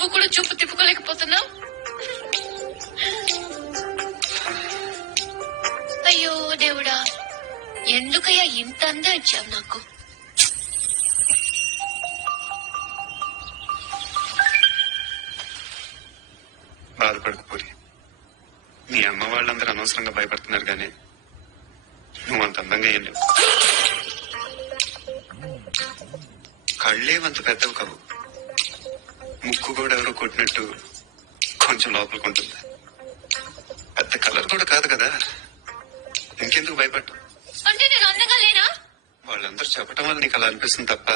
నువ్వు కూడా చూపు తిప్పుకోలేకపోతున్నావు? అయ్యో దేవుడా ఎందుకయ్యా ఇంత అందం ఇచ్చావు నాకు? బాధపడకు పూరి. మీ అమ్మ వాళ్ళందరూ అనవసరంగా భయపడుతున్నారు కానీ నువ్వు అంత అందంగా ఏం లేవు. కళ్ళేమంత పెద్దవి కావు. ముక్కు కూడా ఎవరో కొట్టినట్టు కొంచెం లోపలికి ఉంటుంది. పెద్ద కలర్ కూడా కాదు కదా. ఇంకెందుకు భయపడ్డు? అంటే నేను అందంగా లేనా? వాళ్ళందరూ చెప్పటం వల్ల నీకు అలా అనిపిస్తుంది తప్ప.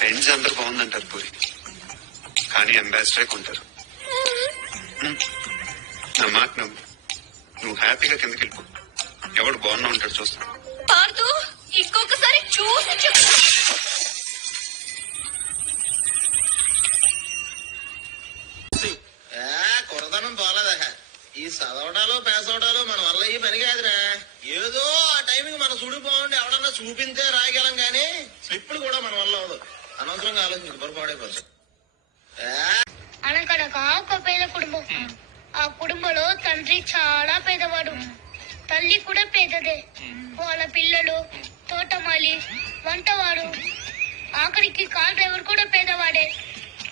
బెంజ్ అందరు బాగుందంటారు పూరి. కానీ అంబాసిడరే కొంటారు. నా మాట నమ్ము. నువ్వు హ్యాపీగా కిందకి వెళ్ళిపో. ఎవడు బాగున్నా ఉంటాడు చూస్తాను పార్దు ఇంకొకసారి చూసి చెప్పు. ఏ, కురదనం పోలేదా. ఈ చదవడాలు పేసవడాలు మన వల్ల ఈ పని కాదురా ఏదో ఆ టైంకి మన సుడి బాగుండి ఎవడన్నా చూపింతే రాయగలం గానీ స్లిప్పులు కూడా మన వల్ల అవదు అనవసరంగా ఆలోచించి పొరపాడైపోతుంది ఏ, అనగనగా ఒక పేద కుటుంబం. ఆ కుటుంబంలో తండ్రి చాలా పేదవాడు. తల్లి కూడా పేదదే. వాళ్ళ పిల్లలు తోటమాలి వంటవాడు ఆఖరికి కార్ డ్రైవర్ కూడా పేదవాడే.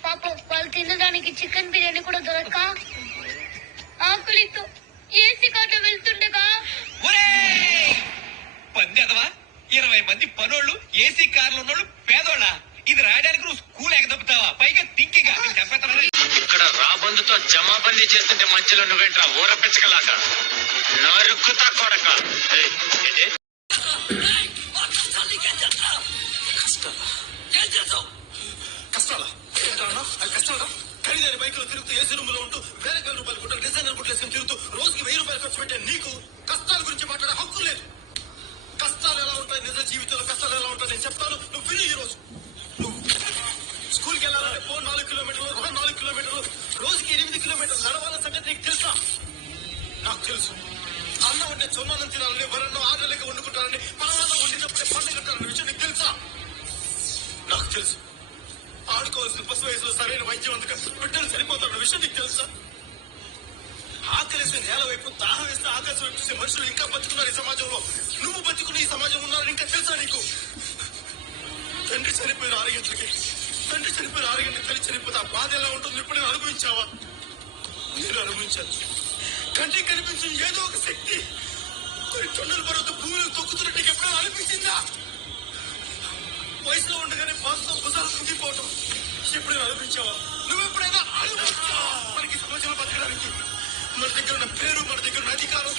పాపం వాళ్ళు తినడానికి చికెన్ బిర్యానీ కూడా దొరక్క. ఆకలితో ఏసీ కార్డు వెళ్తుండగా పందెదవా ఇరవై మంది పనోళ్ళు ఏసీ కార్లు ఉన్నోళ్ళు పేదోళ్ళ? జమాబందీ చేస్తుంటే మధ్యలో నువ్వేంట్రా ఊర పిచ్చకలాగా? నరుకుతా కొడక. ఏయ్, ఏంటి? కష్టాలా? కష్టాలా ఖరీదైన బైకులు తిరుగుతూ ఏసీ రోజుకి ఎనిమిది కిలోమీటర్లు నడవాల సంగతి నీకు తెలుసా? నాకు తెలుసు. అన్నం ఉంటే చొన్నానం తినాలని ఎవరన్నా ఆటలకి వండుకుంటారని పలానా వండినప్పుడే పండుగ కట్టాలనే విషయం నీకు తెలుసా? నాకు తెలుసు. ఆడుకోవాల్సిన పశు వయసులో సరైన వైద్యం అందుక బిడ్డలు సరిపోతారన్న విషయం నీకు తెలుసా? ఆకలిసిన నేల వైపు దాహం వేస్తే ఆకాశం వైపు చూసే మనుషులు ఇంకా బతుకున్నారు ఈ సమాజంలో. నువ్వు బతుకుని ఈ సమాజం ఉన్నారని ఇంకా తెలుసా నీకు? తండ్రి చనిపోయిన ఆరు గంటలకి తండ్రి చనిపోయిన ఆరు గంటలకి తల్లి చనిపోతే అనుభవించావా? నేను అనుభవించాను కంటికి కనిపించిన ఏదో ఒక శక్తి. కొన్ని తొండల పర్వత భూమిని తొక్కుతున్నట్టు నీకు ఎప్పుడైనా అనిపించిందా? వయసులో ఉండగానే బాధతో భుజాలు కుంగిపోవటం ఎప్పుడైనా ఆలోచించావా నువ్వు ఎప్పుడైనా అనుభవించావా మనకి సమాజంలో బతకడానికి? మన దగ్గర ఉన్న పేరు మన దగ్గర ఉన్న అధికారం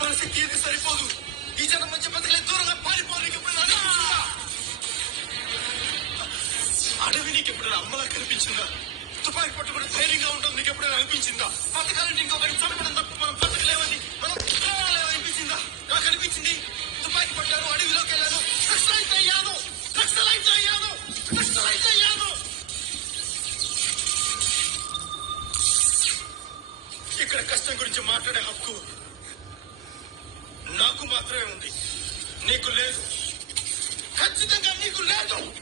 మన శక్తి ఏది సరిపోదు. ఈ జనం మధ్య బతకలే దూరంగా పారిపోవడానికి నీకు ఎప్పుడైనా అనిపించిందా? అడవి నీకు ఎప్పుడైనా అమ్మలా కనిపించిందా? తుపాకి పట్టుకుని ధైర్యంగా ఉంటుంది నీకు ఎప్పుడైనా అనిపించిందా బతకాలంటే తప్ప మనం బతకలేమని మనం అనిపించిందా? నాకు అనిపించింది? తుపాకి పట్టాను అడవిలోకి వెళ్ళాను. నక్సలైట్ అయ్యాను. నక్సలైట్ అయ్యాను. నక్సలైట్ అయ్యాను. ఇక్కడ కష్టం గురించి మాట్లాడే హక్కు నాకు మాత్రమే ఉంది. నీకు లేదు. ఖచ్చితంగా నీకు లేదు.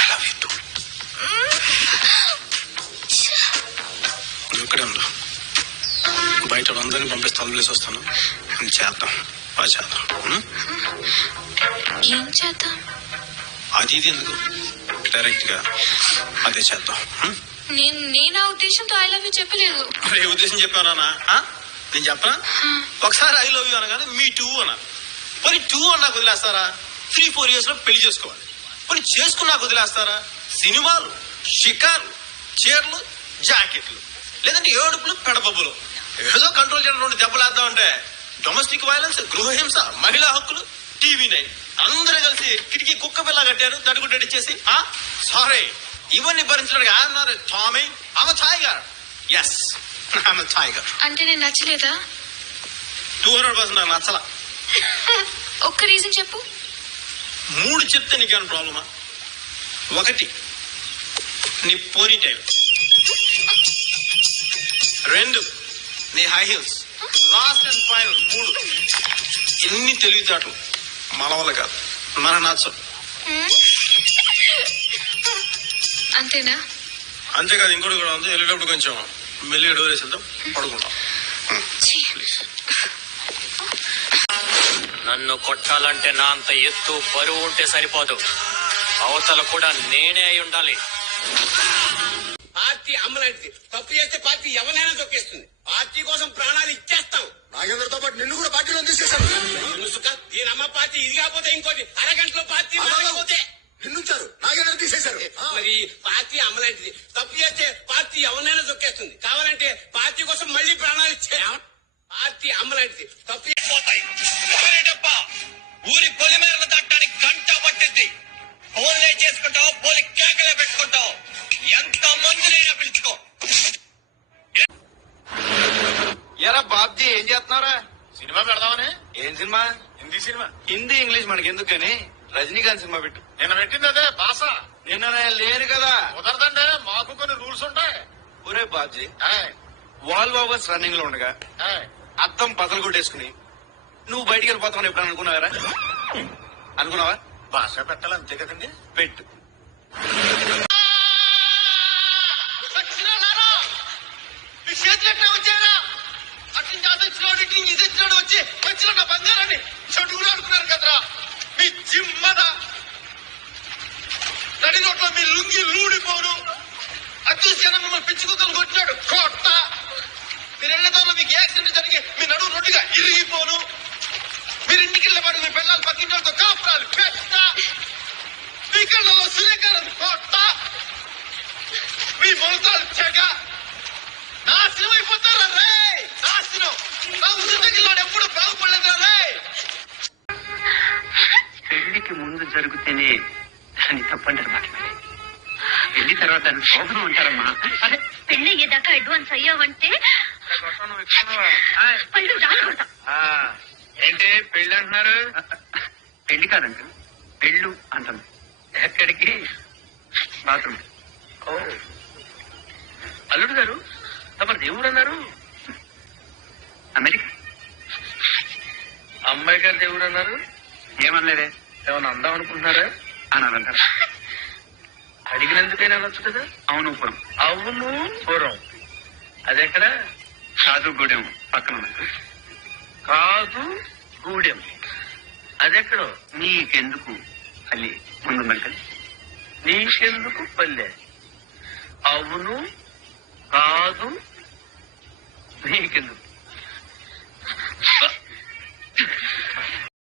ఐ లవ్ యూ టూ నువ్వు ఇక్కడే బయట అందరినీ పంపిస్తే తలుపులేసి వస్తాను. చేద్దాం. బాగా చేద్దాం? ఏం చేద్దాం? అది ఇది ఎందుకు? డైరెక్ట్గా అదే చేద్దాం? నేను నేను ఆ ఉద్దేశంతో ఐ లవ్ యూ చెప్పలేదు. ఏ ఉద్దేశం చెప్పానా నేను చెప్పనా? ఒకసారి ఐ లవ్ యూ అనగానే మీ టూ అన్నా. మరి టూ అన్నా వదిలేస్తారా? త్రీ ఫోర్ ఇయర్స్లో పెళ్ళి చేసుకోవాలి. మరి చేసుకున్నాక వదిలేస్తారా? సినిమాలు షికార్లు చీరలు జాకెట్లు లేదంటే ఏడుపులు పెడబొబ్బులు ఏదో కంట్రోల్ చేయడం రెండు దెబ్బలేద్దాం అంటే డొమెస్టిక్ వైలెన్స్ గృహహింస మహిళా హక్కులు టీవీ నైన్. అందరూ కలిసి కిటికీ కుక్క పిల్ల కట్టారు తడుగుడ్డ ఇచ్చేసి సారీ ఇవన్నీ భరించడానికి ఆయన టామీ ఆమె టైగర్ ఎస్ ఆమె టైగర్ అంటే నేను నచ్చలేదా? టూ హండ్రెడ్ పర్సెంట్ నాకు నచ్చలా. ఒక్క రీజన్ చెప్పు. మూడు చెప్తే నీకేమైనా ప్రాబ్లమా? ఒకటి నీ పోనీ టైం. రెండు నీ high heels. Last and final మూడు. ఎన్ని తెలివితేటలు? మన వల్ల కాదు మన నచ్చం. అంతేనా? అంతేకాదు ఇంకోటి కూడా ఉంది వెళ్ళేటప్పుడు కొంచెం మెల్లిగా డోర్ వేసేద్దాం పడుకుంటాం ఛీ. నన్ను కొట్టాలంటే నా అంత ఎత్తు బరువు ఉంటే సరిపోదు. అవతల కూడా నేనే అయి ఉండాలి. పార్టీ అమ్మలాంటిది తప్పు చేస్తే పార్టీ ఎవరినైనా తొక్కేస్తుంది. పార్టీ కోసం ప్రాణాలు ఇచ్చేస్తాం. నాగేంద్రతో పాటు నిన్ను కూడా పార్టీలో తీసేశాను ముసుక దీని అమ్మ పార్టీ ఇది కాకపోతే ఇంకోటి. అరగంటలో పార్టీ మారిపోతే నిన్నుంచారు. నాగేంద్ర తీసేశారు. మరి పార్టీ అమ్మలాంటిది తప్పు చేస్తే పార్టీ ఎవరినైనా తొక్కేస్తుంది. కావాలంటే పార్టీ కోసం మళ్ళీ ప్రాణాలు ఇచ్చే పార్టీ అమ్మలాంటిది తప్పు ఊరి పొలిమేరలు దాటడానికి గంట పట్టింది. ఫోన్లే చేసుకుంటావు పోలి కేకలే పెట్టుకుంటావు. ఎంత మందినైనా పిలుచుకో. ఎరా బాబ్జీ ఏం చేస్తున్నారా సినిమా పెడదామని. ఏం cinema? Hindi cinema. Hindi English మనకి ఎందుకు కానీ రజనీకాంత్ సినిమా పెట్టు. నిన్న పెట్టింది అదే భాష నిన్న నేను లేను కదా. కుదరదండి మాకు కొన్ని రూల్స్ ఉంటాయి. ఒరే బాబ్జీ వాల్ ఓవర్స్ రన్నింగ్లో ఉండగా అద్దం పసలు కొట్టేసుకుని నువ్వు బయటికి వెళ్ళిపోతావని ఎప్పుడు అనుకున్నావరా అనుకున్నావా భాష పెట్టాలి అంతే కదండి. పెట్టు. వచ్చి వచ్చిన నా బంగారాన్ని చెడు కూడా అనుకున్నారు కదరా. మీ నడి మీ లుంగి లూడిపోను. అత్యూసిన మిమ్మల్ని పిచ్చుకుతలు కొట్టినాడు. కొట్ట మీరు వెళ్ళేదారిలో మీకు యాక్సిడెంట్ జరిగి మీ నడువు రొడ్డుగా ఇరిగిపోను జరిగితేనే దాని తప్పంటారు మాట పెళ్ళి తర్వాత శోభనం అంటారమ్మా. అదే పెళ్ళి అయ్యేదాకా అడ్వాన్స్ అయ్యావంటే పళ్ళు రాలకూడదు ఏంటి పెళ్ళి అంటున్నారు? పెళ్ళి కాదంట పెళ్ళు అంటాను ఎక్కడికి? బాత్రూమ్. ఓ. అల్లుడు గారు తమరు దేవుడు అన్నారు. అమెరికా. అమ్మాయి గారు దేవుడు అన్నారు? ఏమనలేదే? ఏమన్నా అందాం అనుకుంటున్నారా? అన్నారంటారు అడిగినందుకైనా అనొచ్చు కదా అవును పురం. అవును. పురం. అదెక్కడ? కాదు గూడెం పక్కన కాదు గూడెం. అదెక్కడ? నీకెందుకు పల్లి? ముందు నీకెందుకు పల్లె? అవును. కాదు. నీకెందుకు?